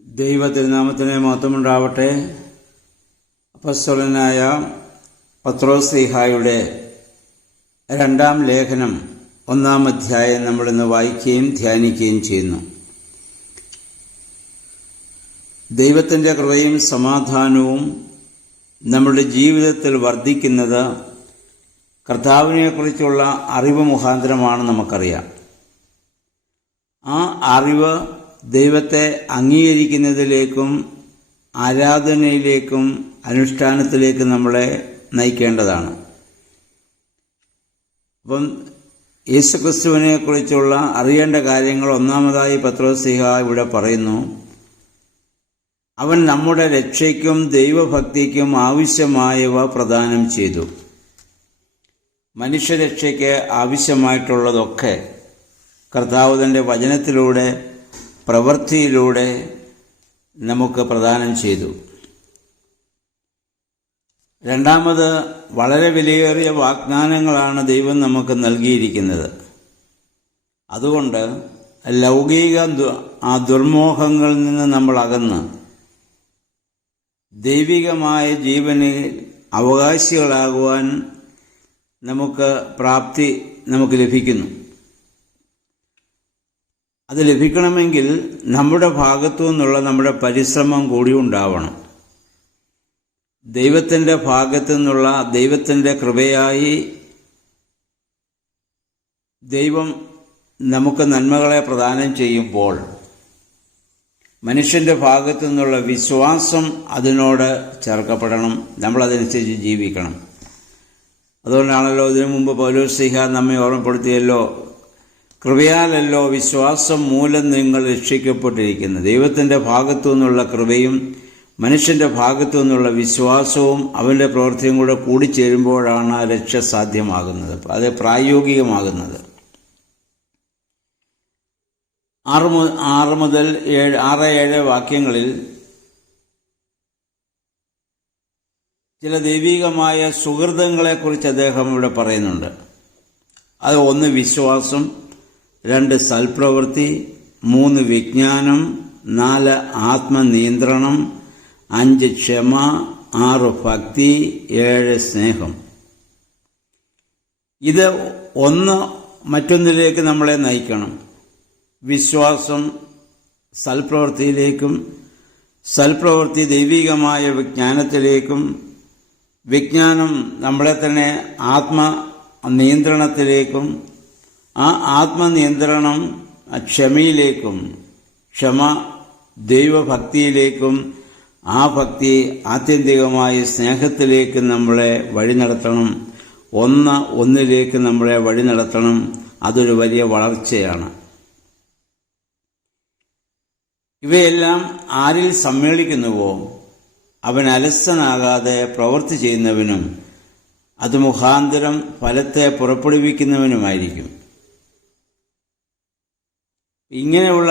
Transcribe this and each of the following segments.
ദൈവതിരുനാമത്തിന് മഹത്വമുണ്ടാവട്ടെ. അപ്പോസ്തലനായ പത്രോസ് ശ്ലീഹായുടെ 2-ാം ലേഖനം 1-ാം അധ്യായം നമ്മളിന്ന് വായിക്കുകയും ധ്യാനിക്കുകയും ചെയ്യുന്നു. ദൈവത്തിൻ്റെ കൃപയും സമാധാനവും നമ്മുടെ ജീവിതത്തിൽ വർദ്ധിക്കുന്നത് കർത്താവിനെക്കുറിച്ചുള്ള അറിവ് മുഖാന്തരമാണ് നമുക്കറിയാം. ആ അറിവ് ദൈവത്തെ അംഗീകരിക്കുന്നതിലേക്കും ആരാധനയിലേക്കും അനുഷ്ഠാനത്തിലേക്കും നമ്മളെ നയിക്കേണ്ടതാണ്. അപ്പം യേശുക്രിസ്തുവിനെ കുറിച്ചുള്ള അറിയേണ്ട കാര്യങ്ങൾ ഒന്നാമതായി പത്രോസ് ശ്ലീഹാ ഇവിടെ പറയുന്നു. അവൻ നമ്മുടെ രക്ഷയ്ക്കും ദൈവഭക്തിക്കും ആവശ്യമായവ പ്രദാനം ചെയ്തു. മനുഷ്യരക്ഷയ്ക്ക് ആവശ്യമായിട്ടുള്ളതൊക്കെ കർത്താവ് തൻ്റെ വചനത്തിലൂടെ പ്രവൃത്തിയിലൂടെ നമുക്ക് പ്രദാനം ചെയ്തു. രണ്ടാമത്, വളരെ വിലയേറിയ വാഗ്ദാനങ്ങളാണ് ദൈവം നമുക്ക് നൽകിയിരിക്കുന്നത്. അതുകൊണ്ട് ലൗകിക ദുർമോഹങ്ങളിൽ നിന്ന് നമ്മൾ അകന്ന് ദൈവികമായ ജീവനിൽ അവകാശികളാകുവാൻ നമുക്ക് ലഭിക്കുന്നു. അത് ലഭിക്കണമെങ്കിൽ നമ്മുടെ ഭാഗത്തു നിന്നുള്ള നമ്മുടെ പരിശ്രമം കൂടി ഉണ്ടാവണം. ദൈവത്തിൻ്റെ ഭാഗത്തു നിന്നുള്ള ദൈവത്തിൻ്റെ കൃപയായി ദൈവം നമുക്ക് നന്മകളെ പ്രദാനം ചെയ്യുമ്പോൾ മനുഷ്യൻ്റെ ഭാഗത്തു നിന്നുള്ള വിശ്വാസം അതിനോട് ചേർക്കപ്പെടണം. നമ്മളതനുസരിച്ച് ജീവിക്കണം. അതുകൊണ്ടാണല്ലോ ഇതിനു മുമ്പ് പൗലോസ് ശ്ലീഹാ നമ്മെ ഓർമ്മപ്പെടുത്തിയല്ലോ, കൃപയാലല്ലോ വിശ്വാസം മൂലം നിങ്ങൾ രക്ഷിക്കപ്പെട്ടിരിക്കുന്നത്. ദൈവത്തിൻ്റെ ഭാഗത്തു നിന്നുള്ള കൃപയും മനുഷ്യൻ്റെ ഭാഗത്തു നിന്നുള്ള വിശ്വാസവും അവൻ്റെ പ്രവൃത്തിയും കൂടെ കൂടിച്ചേരുമ്പോഴാണ് രക്ഷ സാധ്യമാകുന്നത്, അത് പ്രായോഗികമാകുന്നത്. 6 മുതൽ 6-7 വാക്യങ്ങളിൽ ചില ദൈവികമായ സുഹൃതങ്ങളെക്കുറിച്ച് അദ്ദേഹം ഇവിടെ പറയുന്നുണ്ട്. അത് 1 വിശ്വാസം, 2 സൽപ്രവൃത്തി, 3 വിജ്ഞാനം, 4 ആത്മനിയന്ത്രണം, 5 ക്ഷമ, 6 ഭക്തി, 7 സ്നേഹം. ഇത് ഒന്ന് മറ്റൊന്നിലേക്ക് നമ്മളെ നയിക്കണം. വിശ്വാസം സൽപ്രവൃത്തിയിലേക്കും, സൽപ്രവൃത്തി ദൈവികമായ വിജ്ഞാനത്തിലേക്കും, വിജ്ഞാനം നമ്മളെ തന്നെ ആത്മനിയന്ത്രണത്തിലേക്കും, ആ ആത്മനിയന്ത്രണം ക്ഷമയിലേക്കും, ക്ഷമ ദൈവഭക്തിയിലേക്കും, ആ ഭക്തി ആത്യന്തികമായ സ്നേഹത്തിലേക്ക് നമ്മളെ വഴി നടത്തണം. ഒന്നിലേക്ക് നമ്മളെ വഴി നടത്തണം. അതൊരു വലിയ വളർച്ചയാണ്. ഇവയെല്ലാം ആരിൽ സമ്മേളിക്കുന്നുവോ അവൻ അലസനാകാതെ പ്രവൃത്തി ചെയ്യുന്നവനും അത് മുഖാന്തരം ഫലത്തെ പുറപ്പെടുവിക്കുന്നവനുമായിരിക്കും. ഇങ്ങനെയുള്ള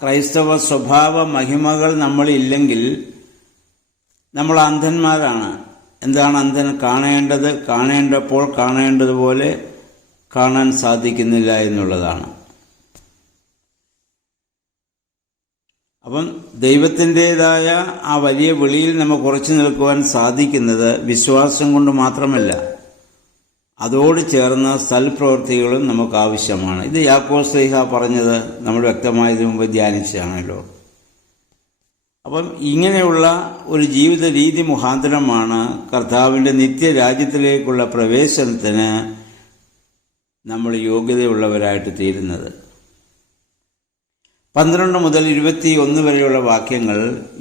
ക്രൈസ്തവ സ്വഭാവ മഹിമകൾ നമ്മളില്ലെങ്കിൽ നമ്മൾ അന്ധന്മാരാണ്. എന്താണ് അന്ധൻ? കാണേണ്ടപ്പോൾ കാണേണ്ടതുപോലെ കാണാൻ സാധിക്കുന്നില്ല എന്നുള്ളതാണ്. അപ്പം ദൈവത്തിൻ്റെതായ ആ വലിയ വിളിയിൽ നമുക്ക് ഉറച്ചു നിൽക്കുവാൻ സാധിക്കുന്നത് വിശ്വാസം കൊണ്ട് മാത്രമല്ല, അതോട് ചേർന്ന സൽപ്രവൃത്തികളും നമുക്ക് ആവശ്യമാണ്. ഇത് യാക്കോബ് ശ്ലീഹാ പറഞ്ഞത് നമ്മൾ വ്യക്തമായതിനു മുമ്പ് ധ്യാനിച്ചതാണല്ലോ. അപ്പം ഇങ്ങനെയുള്ള ഒരു ജീവിത രീതി മുഖാന്തരമാണ് കർത്താവിൻ്റെ നിത്യരാജ്യത്തിലേക്കുള്ള പ്രവേശനത്തിന് നമ്മൾ യോഗ്യതയുള്ളവരായിട്ട് തീരുന്നത്. 12 മുതൽ 21 വരെയുള്ള വാക്യങ്ങൾ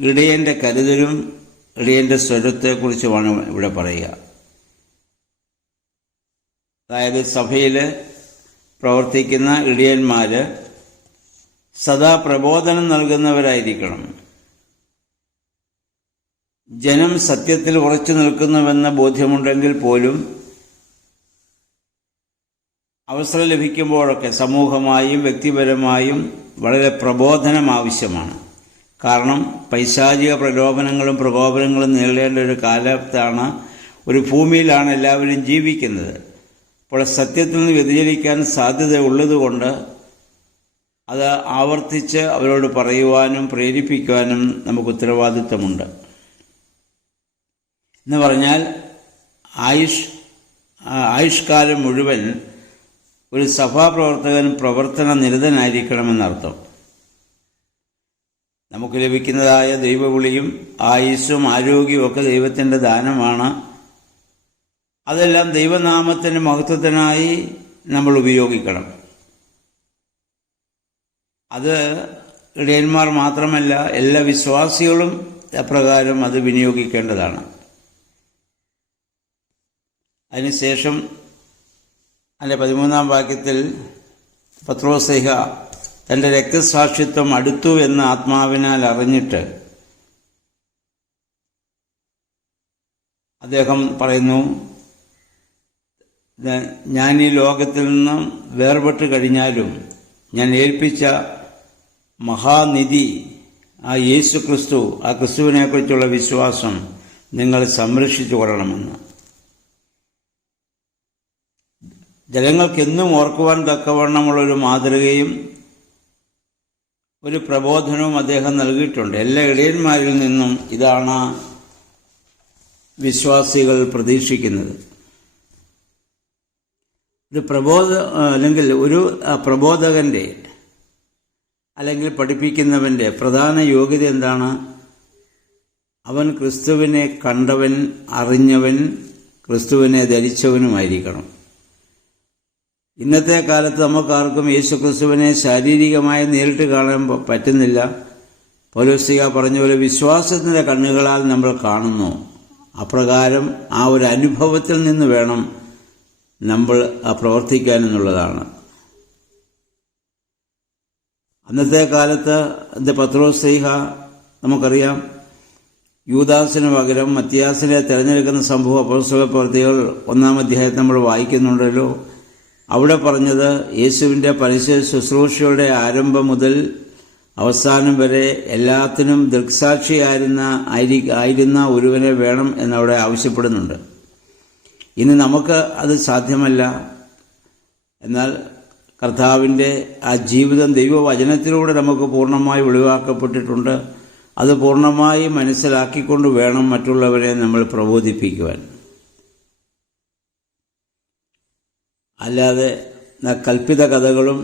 ഇടയൻ്റെ കരുതലും ഇടയൻ്റെ സ്വരത്തെക്കുറിച്ചുമാണ് ഇവിടെ പറയുക. അതായത് സഭയിൽ പ്രവർത്തിക്കുന്ന ഇടയന്മാർ സദാ പ്രബോധനം നൽകുന്നവരായിരിക്കണം. ജനം സത്യത്തിൽ ഉറച്ചു നിൽക്കുന്നുവെന്ന ബോധ്യമുണ്ടെങ്കിൽ പോലും അവസരം ലഭിക്കുമ്പോഴൊക്കെ സമൂഹമായും വ്യക്തിപരമായും വളരെ പ്രബോധനം ആവശ്യമാണ്. കാരണം പൈശാചിക പ്രകോപനങ്ങളും നേരിടേണ്ട ഒരു കാലത്താണ്, ഒരു ഭൂമിയിലാണ് എല്ലാവരും ജീവിക്കുന്നത്. അപ്പോൾ സത്യത്തിൽ നിന്ന് വ്യതിചലിക്കാൻ സാധ്യത ഉള്ളതുകൊണ്ട് അത് ആവർത്തിച്ച് അവരോട് പറയുവാനും പ്രേരിപ്പിക്കുവാനും നമുക്ക് ഉത്തരവാദിത്വമുണ്ട്. എന്ന് പറഞ്ഞാൽ ആയുഷ്കാലം മുഴുവൻ ഒരു സഭാപ്രവർത്തകൻ പ്രവർത്തന നിരതനായിരിക്കണമെന്നർത്ഥം. നമുക്ക് ലഭിക്കുന്നതായ ദൈവവിളിയും ആയുസ്സും ആരോഗ്യവും ഒക്കെ ദൈവത്തിൻ്റെ ദാനമാണ്. അതെല്ലാം ദൈവനാമത്തിൻ്റെ മഹത്വത്തിനായി നമ്മൾ ഉപയോഗിക്കണം. അത് ഇടയന്മാർ മാത്രമല്ല, എല്ലാ വിശ്വാസികളും അപ്രകാരം അത് വിനിയോഗിക്കേണ്ടതാണ്. അതിനുശേഷം 13-ാം വാക്യത്തിൽ പത്രോസ്ലീഹ തൻ്റെ രക്തസാക്ഷിത്വം അടുത്തു എന്ന് ആത്മാവിനാൽ അറിഞ്ഞിട്ട് അദ്ദേഹം പറയുന്നു, ഞാൻ ഈ ലോകത്തിൽ നിന്നും വേർപെട്ട് കഴിഞ്ഞാലും ഞാൻ ഏൽപ്പിച്ച മഹാനിധി ആ യേശു ക്രിസ്തു, ആ ക്രിസ്തുവിനെക്കുറിച്ചുള്ള വിശ്വാസം നിങ്ങൾ സംരക്ഷിച്ചു കൊള്ളണമെന്ന്. ജനങ്ങൾക്കെന്നും ഓർക്കുവാൻ തക്കവണ്ണമുള്ളൊരു മാതൃകയും ഒരു പ്രബോധനവും അദ്ദേഹം നൽകിയിട്ടുണ്ട്. എല്ലാ ഇടയന്മാരിൽ നിന്നും ഇതാണ് വിശ്വാസികൾ പ്രതീക്ഷിക്കുന്നത്. ഒരു പ്രബോധകന്റെ അല്ലെങ്കിൽ പഠിപ്പിക്കുന്നവന്റെ പ്രധാന യോഗ്യത എന്താണ്? അവൻ ക്രിസ്തുവിനെ കണ്ടവൻ, അറിഞ്ഞവൻ, ക്രിസ്തുവിനെ ധരിച്ചവനുമായിരിക്കണം. ഇന്നത്തെ കാലത്ത് നമുക്കാർക്കും യേശു ക്രിസ്തുവിനെ ശാരീരികമായി നേരിട്ട് കാണാൻ പറ്റുന്നില്ല. പൗലോസ്ലീഹ പറഞ്ഞ പോലെ വിശ്വാസത്തിൻ്റെ കണ്ണുകളാൽ നമ്മൾ കാണുന്നു. അപ്രകാരം ആ ഒരു അനുഭവത്തിൽ നിന്ന് വേണം നമ്മൾ പ്രവർത്തിക്കാൻ എന്നുള്ളതാണ്. അന്നത്തെ കാലത്ത് പത്രോസ്ലീഹ നമുക്കറിയാം, യൂദാസിന് പകരം മത്തിയാസിനെ തിരഞ്ഞെടുക്കുന്ന സംഭവം അപ്പോസ്തല പ്രവൃത്തികൾ 1-ാം അധ്യായത്തിൽ നമ്മൾ വായിക്കുന്നുണ്ടല്ലോ. അവിടെ പറഞ്ഞത് യേശുവിൻ്റെ പരസ്യ ശുശ്രൂഷയുടെ ആരംഭം മുതൽ അവസാനം വരെ എല്ലാത്തിനും ദൃക്സാക്ഷിയായിരുന്ന ഒരുവനെ വേണം എന്നവിടെ ആവശ്യപ്പെടുന്നുണ്ട്. ഇന്ന് നമുക്ക് അത് സാധ്യമല്ല. എന്നാൽ കർത്താവിൻ്റെ ആ ജീവിതം ദൈവവചനത്തിലൂടെ നമുക്ക് പൂർണ്ണമായി വെളിവാക്കപ്പെട്ടിട്ടുണ്ട്. അത് പൂർണ്ണമായി മനസ്സിലാക്കിക്കൊണ്ട് വേണം മറ്റുള്ളവരെ നമ്മൾ പ്രബോധിപ്പിക്കുവാൻ. അല്ലാതെ കൽപ്പിത കഥകളും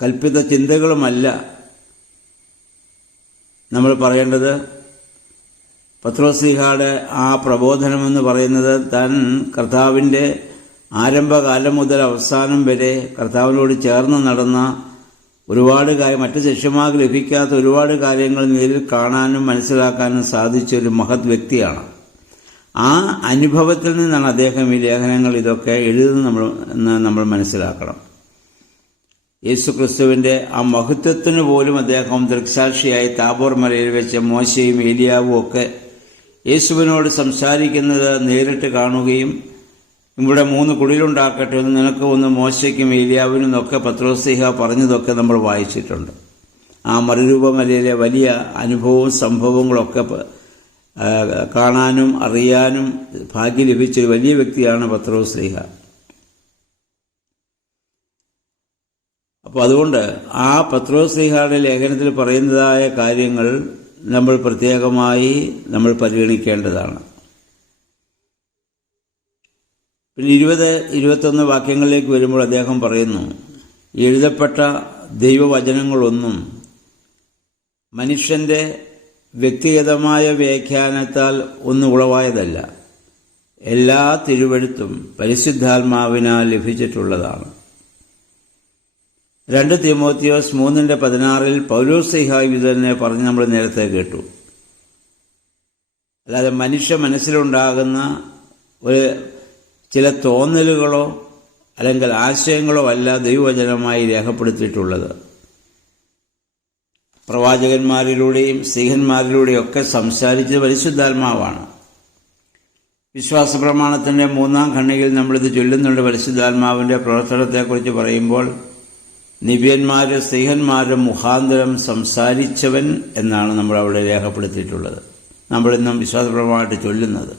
കൽപ്പിത ചിന്തകളുമല്ല നമ്മൾ പറയേണ്ടത്. പത്രോസ്ലീഹയുടെ ആ പ്രബോധനമെന്ന് പറയുന്നത് താൻ കർത്താവിൻ്റെ ആരംഭകാലം മുതൽ അവസാനം വരെ കർത്താവിനോട് ചേർന്ന് നടന്ന ഒരുപാട് മറ്റ് ശിഷ്യന്മാർക്ക് ലഭിക്കാത്ത ഒരുപാട് കാര്യങ്ങൾ നേരിൽ കാണാനും മനസ്സിലാക്കാനും സാധിച്ച ഒരു മഹത് വ്യക്തിയാണ്. ആ അനുഭവത്തിൽ നിന്നാണ് അദ്ദേഹം ഈ ലേഖനങ്ങൾ ഇതൊക്കെ എഴുതുന്നത് നമ്മൾ മനസ്സിലാക്കണം. യേശു ക്രിസ്തുവിൻ്റെ ആ മഹത്വത്തിന് പോലും അദ്ദേഹം ദൃക്സാക്ഷിയായി താബോർ മലയിൽ വെച്ച് മോശയും ഏലിയാവും ഒക്കെ യേശുവിനോട് സംസാരിക്കുന്നത് നേരിട്ട് കാണുകയും ഇവിടെ 3 കുടിലുണ്ടാക്കട്ടെ എന്ന് നിനക്ക് ഒന്ന് മോശയ്ക്കും ഏലിയാവിനും ഒക്കെ പത്രോസ്ലീഹ പറഞ്ഞതൊക്കെ നമ്മൾ വായിച്ചിട്ടുണ്ട്. ആ മറുരൂപമലയിലെ വലിയ അനുഭവവും സംഭവങ്ങളൊക്കെ കാണാനും അറിയാനും ഭാഗ്യം ലഭിച്ചൊരു വലിയ വ്യക്തിയാണ് പത്രോസ്ലീഹ. അപ്പോൾ അതുകൊണ്ട് ആ പത്രോസ്ലീഹയുടെ ലേഖനത്തിൽ പറയുന്നതായ കാര്യങ്ങൾ നമ്മൾ പ്രത്യേകമായി നമ്മൾ പരിഗണിക്കേണ്ടതാണ്. പിന്നെ 20-21 വാക്യങ്ങളിലേക്ക് വരുമ്പോൾ അദ്ദേഹം പറയുന്നു, എഴുതപ്പെട്ട ദൈവവചനങ്ങളൊന്നും മനുഷ്യൻ്റെ വ്യക്തിഗതമായ വ്യാഖ്യാനത്താൽ ഒന്നും ഉളവായതല്ല. എല്ലാ തിരുവെഴുത്തും പരിശുദ്ധാത്മാവിനാൽ ലഭിച്ചിട്ടുള്ളതാണ്. 2 തീമോത്തിയോസ് 3:16 പൗലോസ്ലീഹ ഇത് തന്നെ പറഞ്ഞ് നമ്മൾ നേരത്തെ കേട്ടു. അല്ലാതെ മനുഷ്യ മനസ്സിലുണ്ടാകുന്ന ചില തോന്നലുകളോ അല്ലെങ്കിൽ ആശയങ്ങളോ അല്ല ദൈവവചനമായി രേഖപ്പെടുത്തിയിട്ടുള്ളത്. പ്രവാചകന്മാരിലൂടെയും സ്ത്രീഹന്മാരിലൂടെയും ഒക്കെ സംസാരിച്ചത് പരിശുദ്ധാത്മാവാണ്. വിശ്വാസ പ്രമാണത്തിൻ്റെ 3-ാം ഖണ്ഡികയിൽ നമ്മളിത് ചൊല്ലുന്നുണ്ട്. പരിശുദ്ധാത്മാവിൻ്റെ പ്രവർത്തനത്തെക്കുറിച്ച് പറയുമ്പോൾ നിബിയന്മാരും സ്ത്രീഹന്മാരും മുഖാന്തരം സംസാരിച്ചവൻ എന്നാണ് നമ്മളവിടെ രേഖപ്പെടുത്തിയിട്ടുള്ളത്. നമ്മളിന്നും വിശ്വാസ പ്രമാണമായിട്ട് ചൊല്ലുന്നത്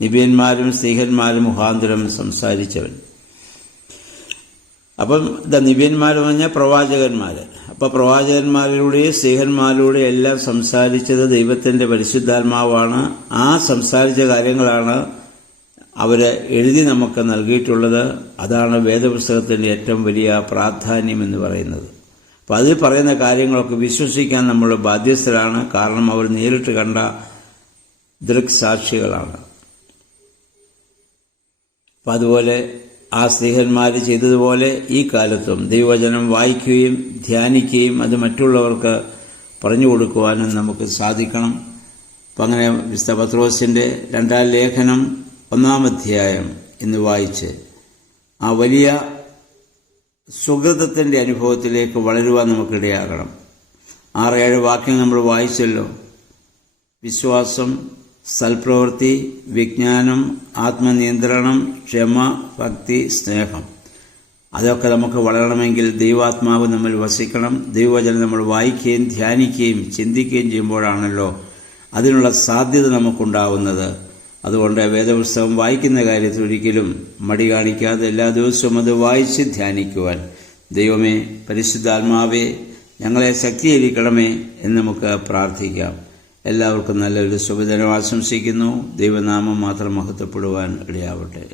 നിബിയന്മാരും സ്ത്രീഹന്മാരും മുഖാന്തരം സംസാരിച്ചവൻ. അപ്പം നിവ്യന്മാരെന്ന് പറഞ്ഞാൽ പ്രവാചകന്മാർ. അപ്പം പ്രവാചകന്മാരിലൂടെ സ്ത്രീഹന്മാരിലൂടെ എല്ലാം സംസാരിച്ചത് ദൈവത്തിൻ്റെ പരിശുദ്ധാത്മാവാണ്. ആ സംസാരിച്ച കാര്യങ്ങളാണ് അവരെ എഴുതി നമുക്ക് നൽകിയിട്ടുള്ളത്. അതാണ് വേദപുസ്തകത്തിൻ്റെ ഏറ്റവും വലിയ പ്രാധാന്യം എന്ന് പറയുന്നത്. അപ്പം അതിൽ പറയുന്ന കാര്യങ്ങളൊക്കെ വിശ്വസിക്കാൻ നമ്മൾ ബാധ്യസ്ഥരാണ്. കാരണം അവർ നേരിട്ട് കണ്ട ദൃക്സാക്ഷികളാണ്. അപ്പം അതുപോലെ ആ സ്ത്രീഹന്മാർ ചെയ്തതുപോലെ ഈ കാലത്തും ദൈവവചനം വായിക്കുകയും ധ്യാനിക്കുകയും അത് മറ്റുള്ളവർക്ക് പറഞ്ഞു കൊടുക്കുവാനും നമുക്ക് സാധിക്കണം. അപ്പം അങ്ങനെ വിശുദ്ധ പത്രോസിൻ്റെ 2-ാം ലേഖനം 1-ാം അധ്യായം എന്ന് വായിച്ച് ആ വലിയ സുഹൃതത്തിൻ്റെ അനുഭവത്തിലേക്ക് വളരുവാൻ നമുക്കിടയാകണം. 6-7 വാക്യം നമ്മൾ വായിച്ചല്ലോ. വിശ്വാസം, സൽപ്രവൃത്തി, വിജ്ഞാനം, ആത്മനിയന്ത്രണം, ക്ഷമ, ഭക്തി, സ്നേഹം. അതൊക്കെ നമുക്ക് വളരണമെങ്കിൽ ദൈവാത്മാവ് നമ്മൾ വസിക്കണം. ദൈവവചനം നമ്മൾ വായിക്കുകയും ധ്യാനിക്കുകയും ചിന്തിക്കുകയും ചെയ്യുമ്പോഴാണല്ലോ അതിനുള്ള സാധ്യത നമുക്കുണ്ടാവുന്നത്. അതുകൊണ്ട് വേദപുസ്തകം വായിക്കുന്ന കാര്യത്തിൽ ഒരിക്കലും മടി കാണിക്കാതെ എല്ലാ ദിവസവും അത് വായിച്ച് ധ്യാനിക്കുവാൻ ദൈവമേ, പരിശുദ്ധാത്മാവേ, ഞങ്ങളെ ശക്തീകരിക്കണമേ എന്ന് നമുക്ക് പ്രാർത്ഥിക്കാം. എല്ലാവർക്കും നല്ലൊരു ശുഭദിനം ആശംസിക്കുന്നു. ദൈവനാമം മാത്രം മഹത്വപ്പെടുവാൻ ഇടയാവട്ടെ.